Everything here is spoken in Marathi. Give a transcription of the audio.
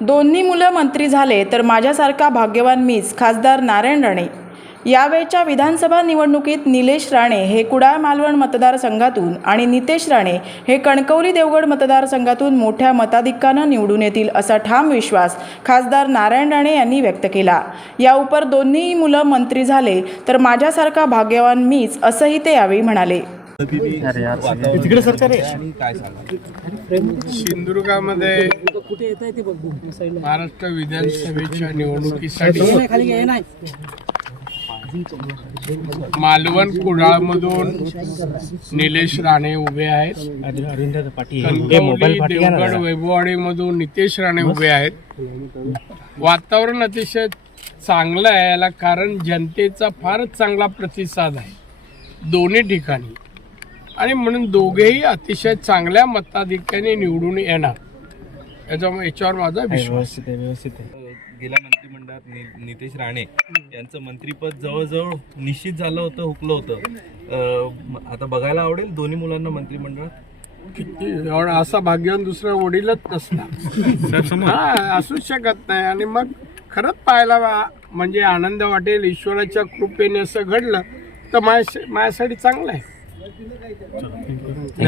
दोन्ही मुलं मंत्री झाले तर माझ्यासारखा भाग्यवान मीच खासदार नारायण राणे. यावेळच्या विधानसभा निवडणुकीत निलेश राणे हे कुडाळ मालवण मतदारसंघातून आणि नितेश राणे हे कणकवली देवगड मतदारसंघातून मोठ्या मताधिक्यानं निवडून येतील असा ठाम विश्वास खासदार नारायण राणे यांनी व्यक्त केला. या उपर दोन्ही मुलं मंत्री झाले तर माझ्यासारखा भाग्यवान मीच असंही ते यावेळी म्हणाले. तिकडे सरकार आहे? काय सांगा सिंधुदुर्गामध्ये महाराष्ट्र विधानसभेच्या निवडणुकीसाठी मालवण कुडाळमधून निलेश राणे उभे आहेत. देवगड. वैभववाडीमधून नितेश राणे उभे आहेत. वातावरण अतिशय चांगलं आहे याला कारण जनतेचा फारच चांगला प्रतिसाद आहे. दोन्ही ठिकाणी. आणि म्हणून दोघेही अतिशय चांगल्या मताधिक्याने निवडून येणार. याचा याच्यावर माझा विश्वास. व्यवस्थित आहे व्यवस्थित आहे. गेल्या मंत्रिमंडळात नि- नितेश राणे यांचं मंत्रीपद जवळजवळ निश्चित झालं होतं हुकलं होतं. अं, म- आता बघायला आवडेल दोन्ही मुलांना मंत्रिमंडळात? किती एवढा असा भाग्यवान दुसरा वडीलच नसणार हा असूच शकत नाही. आणि मग खरंच पाहायला वा- म्हणजे आनंद वाटेल ईश्वराच्या कृपेने असं घडलं तर माझ्या माझ्यासाठी चांगलं आहे. धन्यवाद